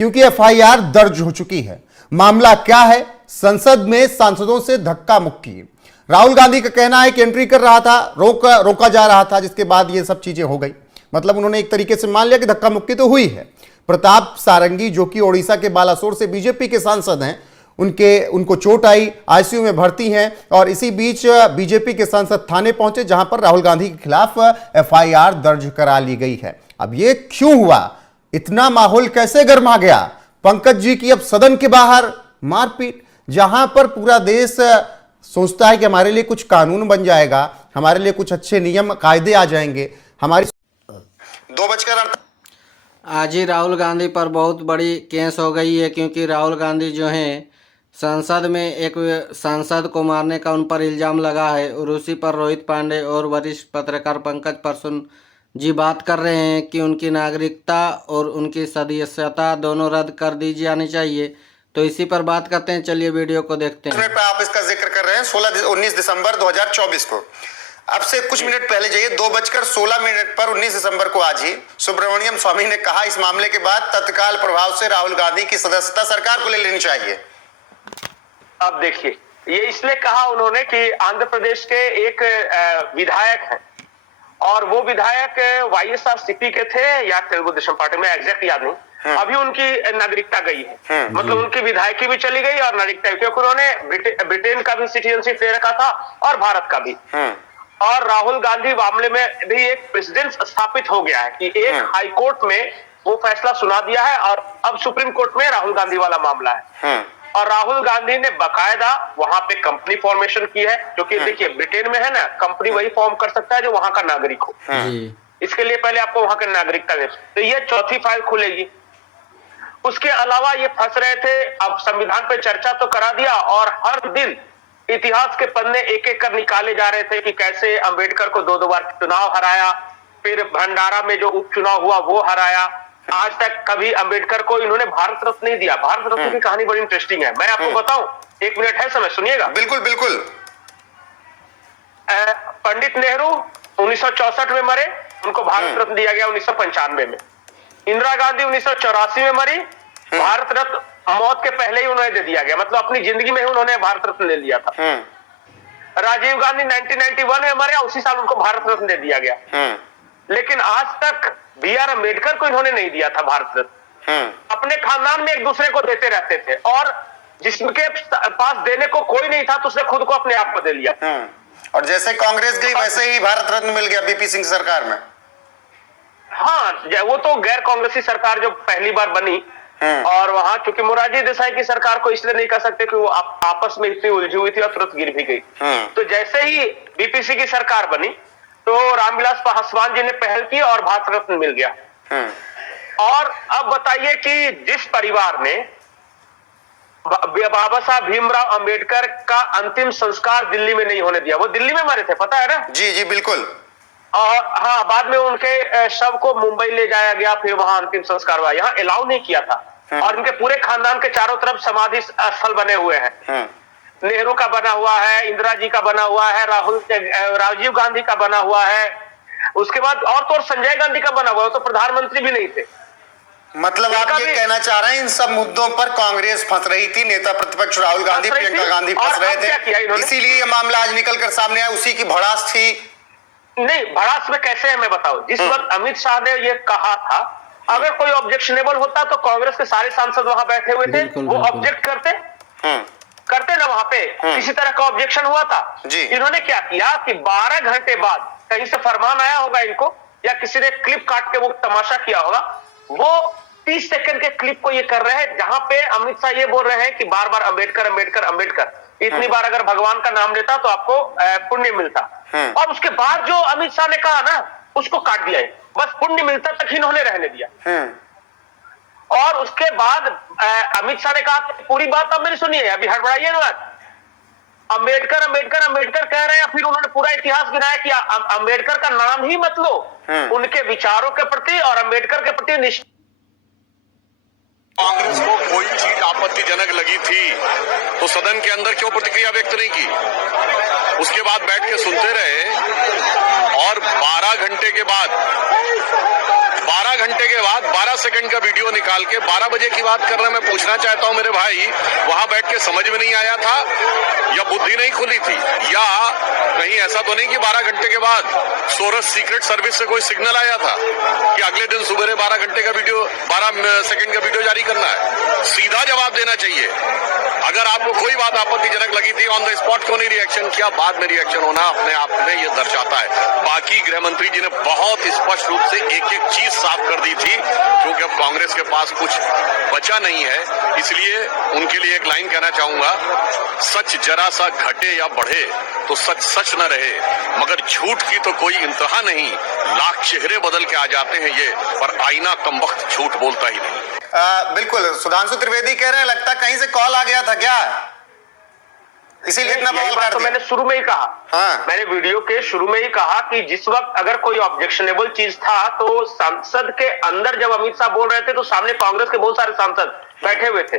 क्योंकि एफआईआर दर्ज हो चुकी है। मामला क्या है? संसद में सांसदों से धक्का मुक्की। राहुल गांधी का कहना है कि एंट्री कर रहा था, रोका जा रहा था, जिसके बाद ये सब चीजें हो गई। मतलब उन्होंने एक तरीके से मान लिया कि धक्का मुक्की तो हुई है। प्रताप सारंगी, जो कि ओडिशा के बालासोर से बीजेपी के सांसद हैं, उनको चोट आई, आईसीयू में भर्ती हैं। और इसी बीच बीजेपी के सांसद थाने पहुंचे, जहां पर राहुल गांधी के खिलाफ एफआईआर दर्ज करा ली गई है। अब ये क्यों हुआ? इतना माहौल कैसे गर्मा गया? पंकज जी की अब सदन के बाहर मारपीट, जहां पर पूरा देश सोचता है कि हमारे लिए कुछ कानून बन जाएगा, हमारे लिए कुछ अच्छे नियम कायदे आ जाएंगे। हमारी 2:08 आज ही राहुल गांधी पर बहुत बड़ी केस हो गई है, क्योंकि राहुल गांधी जो हैं संसद में एक सांसद को मारने का उन पर इल्ज़ाम लगा है, और उसी पर रोहित पांडे और वरिष्ठ पत्रकार पंकज परसुन जी बात कर रहे हैं कि उनकी नागरिकता और उनकी सदस्यता दोनों रद्द कर दी जानी चाहिए। तो इसी पर बात करते हैं, चलिए वीडियो को देखते हैं। आप इसका जिक्र कर रहे हैं 19 दिसंबर 2024 को। अब से कुछ मिनट पहले जाइए, 2:16 पर 19 दिसंबर को आज ही सुब्रमण्यम स्वामी ने कहा, इस मामले के बाद तत्काल प्रभाव से राहुल गांधी की सदस्यता सरकार को ले लेनी चाहिए। अब देखिए, ये इसलिए कहा उन्होंने कि आंध्र प्रदेश के एक विधायक हैं, और वो विधायक वाईएसआरसीपी के थे या तेलुगु देशम पार्टी में, एग्जैक्ट याद नहीं। अभी उनकी नागरिकता गई है, मतलब उनकी विधायकी भी चली गई और नागरिकता, क्योंकि उन्होंने ब्रिटेन का भी सिटीजनशिप ले रखा था और भारत का भी। और राहुल गांधी मामले में भी एक प्रेसिडेंट स्थापित हो गया है कि एक हाई कोर्ट में वो फैसला सुना दिया है, और अब सुप्रीम कोर्ट में राहुल गांधी वाला मामला है। और राहुल गांधी ने बकायदा वहां पे कंपनी फॉर्मेशन की है, क्योंकि देखिए ब्रिटेन में है ना, कंपनी वही फॉर्म कर सकता है जो वहां का नागरिक हो। इसके लिए पहले आपको वहां की नागरिकता दे, तो ये चौथी फाइल खुलेगी। उसके अलावा ये फंस रहे थे, अब संविधान पे चर्चा तो करा दिया, और हर दिन इतिहास के पन्ने एक एक कर निकाले जा रहे थे कि कैसे अंबेडकर को 2 बार चुनाव हराया, फिर भंडारा में जो उपचुनाव हुआ वो हराया। आज तक कभी अंबेडकर को इन्होंने भारत रत्न नहीं दिया। भारत रत्न की कहानी बड़ी इंटरेस्टिंग है, मैं आपको बताऊं, 1 मिनट है समय, सुनिएगा। बिल्कुल बिल्कुल। पंडित नेहरू 1964 में मरे, उनको भारत रत्न दिया गया 1995 में। इंदिरा गांधी 1984 में मरी, भारत रत्न मौत के पहले ही उन्हें दे दिया गया, मतलब अपनी जिंदगी में ही उन्होंने भारत रत्न ले लिया था। राजीव गांधी 1991 में मरे, उसी साल उनको भारत रत्न दे दिया गया। लेकिन आज तक B.R. अम्बेडकर को इन्होंने नहीं दिया था भारत रत्न। अपने खानदान में एक दूसरे को देते रहते थे, और जिसके पास देने को कोई नहीं था तो उसने खुद को अपने आप को दे लिया। और जैसे कांग्रेस गई वैसे ही भारत रत्न मिल गया बीपी सिंह सरकार में। हाँ, वो तो गैर कांग्रेसी सरकार जो पहली बार बनी, और वहां चूंकि मोरारजी देसाई की सरकार को इसलिए नहीं कह सकते कि वो आपस में इतनी उलझी हुई थी और तुरंत गिर भी गई। तो जैसे ही बीपीसी की सरकार बनी तो रामविलास पासवान जी ने पहल की और भारत रत्न मिल गया। और अब बताइए कि जिस परिवार ने बाबा साहब भीमराव अंबेडकर का अंतिम संस्कार दिल्ली में नहीं होने दिया, वो दिल्ली में मरे थे, पता है ना? जी जी बिल्कुल। और हाँ, बाद में उनके शव को मुंबई ले जाया गया, फिर वहां अंतिम संस्कार हुआ, यहाँ अलाउ नहीं किया था। और उनके पूरे खानदान के चारों तरफ समाधि स्थल बने हुए हैं। नेहरू का बना हुआ है, इंदिरा जी का बना हुआ है, राजीव गांधी का बना हुआ है, उसके बाद और तो और संजय गांधी का बना हुआ है, तो प्रधानमंत्री भी नहीं थे। मतलब आप ये कहना चाह रहे हैं इन सब मुद्दों पर कांग्रेस फंस रही थी, नेता प्रतिपक्ष राहुल गांधी, प्रियंका गांधी फंस रहे थे, इसीलिए ये मामला आज निकल कर सामने आया, उसी की भड़ास थी। नहीं, भड़ास में कैसे है मैं बताऊं। जिस वक्त अमित शाह ने ये कहा था, अगर कोई ऑब्जेक्शनेबल होता तो कांग्रेस के सारे सांसद वहां बैठे हुए थे, वो ऑब्जेक्ट करते ना, वहां पे किसी तरह का ऑब्जेक्शन हुआ था। इन्होंने क्या किया कि 12 घंटे बाद कहीं से फरमान आया होगा इनको, या किसी ने क्लिप काट के वो तमाशा किया होगा, वो 30 सेकंड के क्लिप को ये कर रहे हैं, जहां पे अमित शाह ये बोल रहे हैं कि बार बार अंबेडकर अंबेडकर अंबेडकर, इतनी बार अगर भगवान का नाम लेता तो आपको पुण्य मिलता। और उसके बाद जो अमित शाह ने कहा ना, उसको काट दिया है, बस पुण्य मिलता तक इन्होंने रहने दिया। और उसके बाद अमित शाह ने कहा पूरी बात अब मेरी सुनिए, अभी हड़बड़ाइए ना, अंबेडकर अंबेडकर अंबेडकर कह रहे हैं, फिर उन्होंने पूरा इतिहास गिनाया कि अंबेडकर का नाम ही मत लो, उनके विचारों के प्रति और अंबेडकर के प्रति निष्ठा। कांग्रेस को कोई चीज आपत्तिजनक लगी थी तो सदन के अंदर क्यों प्रतिक्रिया व्यक्त नहीं की? उसके बाद बैठ के सुनते रहे, और 12 घंटे के बाद 12 घंटे के बाद 12 सेकंड का वीडियो निकाल के 12 बजे की बात कर रहे हैं। मैं पूछना चाहता हूं मेरे भाई, वहां बैठ के समझ में नहीं आया था या बुद्धि नहीं खुली थी, या कहीं ऐसा तो नहीं कि 12 घंटे के बाद सोरस सीक्रेट सर्विस से कोई सिग्नल आया था कि अगले दिन सुबह 12 घंटे का वीडियो 12 सेकंड का वीडियो जारी करना है? सीधा जवाब देना चाहिए। अगर आपको कोई बात आपत्तिजनक लगी थी, ऑन द स्पॉट क्यों नहीं रिएक्शन किया? बाद में रिएक्शन होना अपने आप में ये दर्शाता है। बाकी गृह मंत्री जी ने बहुत स्पष्ट रूप से एक एक चीज साफ कर दी थी, क्योंकि अब कांग्रेस के पास कुछ बचा नहीं है। इसलिए उनके लिए एक लाइन कहना चाहूंगा, सच जरा सा घटे या बढ़े तो सच सच न रहे, मगर झूठ की तो कोई इंतहा नहीं। लाख चेहरे बदल के आ जाते हैं ये, पर आईना कमबख्त झूठ बोलता ही नहीं। बिल्कुल, सुधांशु त्रिवेदी कह रहे हैं लगता कहीं से कॉल आ गया था क्या, इसीलिए इतना बवाल कर तो दिया। मैंने शुरू में ही कहा, हाँ। मैंने वीडियो के शुरू में ही कहा कि जिस वक्त अगर कोई ऑब्जेक्शनेबल चीज था तो संसद के अंदर जब अमित शाह बोल रहे थे तो सामने कांग्रेस के बहुत सारे सांसद बैठे हुए थे,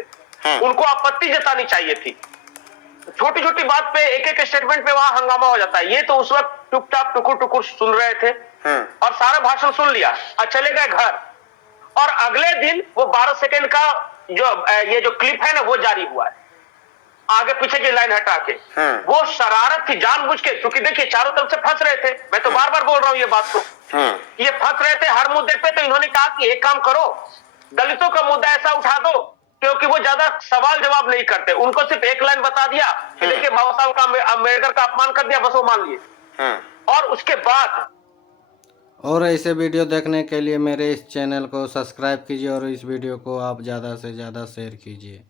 उनको आपत्ति जतानी चाहिए थी। छोटी छोटी बात पे एक एक स्टेटमेंट पे वहां हंगामा हो जाता है। ये तो उस वक्त चुपचाप टुकुर टुकुर सुन रहे थे और सारा भाषण सुन लिया और चले गए घर, और अगले दिन वो 12 सेकंड का ये जो क्लिप है ना वो जारी हुआ है, आगे पीछे की लाइन हटा के। वो शरारत थी जानबूझ के, क्योंकि देखिए चारों तरफ से फंस रहे थे। मैं तो बार बार बोल रहा हूं ये बात को, ये फंस रहे थे हर मुद्दे पे। तो इन्होंने कहा कि एक काम करो, दलितों का मुद्दा ऐसा उठा दो, क्योंकि वो ज्यादा सवाल जवाब नहीं करते, उनको सिर्फ एक लाइन बता दिया कि देखिए बाबा साहब का अम्बेडकर का अपमान कर दिया, बस वो मान लिए। और उसके बाद और ऐसे वीडियो देखने के लिए मेरे इस चैनल को सब्सक्राइब कीजिए और इस वीडियो को आप ज़्यादा से ज़्यादा शेयर कीजिए।